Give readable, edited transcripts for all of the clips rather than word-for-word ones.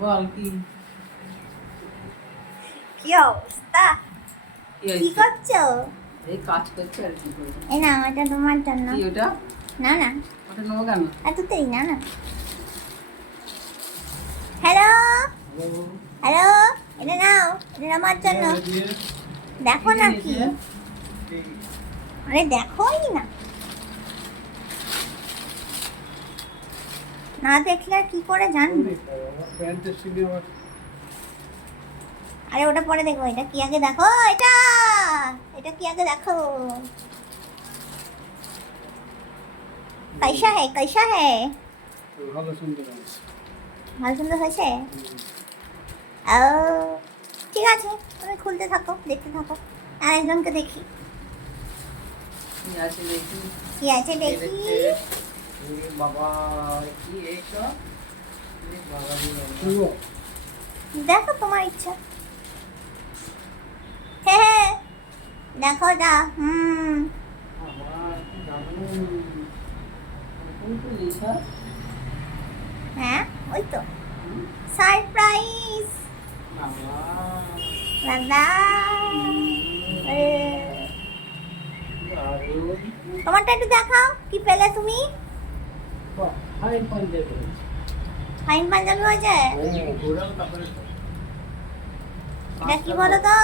বল কি কি অবস্থা? কি করছো? এই কাজ করছে আর কি করবো। এই না, এটা তোমার জন্য। কি ওটা? না না, ওটা নেবো কেন? এততেই না না। হ্যালো হ্যালো, এটা নাও, এটা আমার জন্য। দেখো না কি? আরে দেখোই না, না দেখলে আর কি করে জানবো? আরে ওটা পরে দেখো, এটা কি আগে দেখো। এটা এটা কি আগে দেখো। कैसा है कैसा है? ভালো সুন্দর ভালো সুন্দর হয়েছে। ও ঠিক আছে, তুমি খুলতে থাকো, দেখতে থাকো। আর একজনকে দেখি কি আছে দেখি। কি আছে দেখি। বাবা কি এইসব? বাবা দেখো তোমার ইচ্ছা। হ্যাঁ দেখো দা। হ্যাঁ ওই তো সারপ্রাইজ দাদা। তোমারটা একটু দেখাও, কি পেলে তুমি? ফাইন পাঞ্জাবি হয়েছে। এটা কি বলো তো?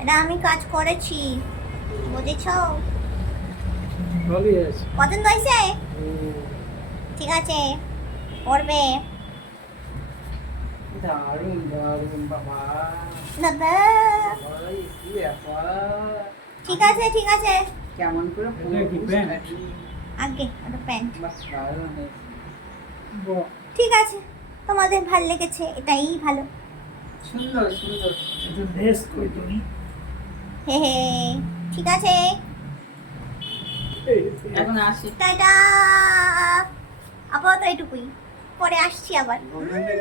এটা আমি কাজ করেছি, বুঝেছো? পছন্দ হয়েছে? ঠিক আছে, পড়বে দারুণ দারুণ বাবা। দাদা। কি ব্যাপার? ঠিক আছে ঠিক আছে। কেমন করে এটা কি প্যান্ট? আগে ওটা প্যান্ট। দারুণ ঠিক আছে, তোমাদের ভাল লেগেছে, এটাই ভালো। সুন্দর সুন্দর। একটু ড্রেস কই তুমি? হে হে, ঠিক আছে, এখন আসি। টাটা। আপাতত এইটুকুই, পরে আসছি আবার। গভর্নমেন্টের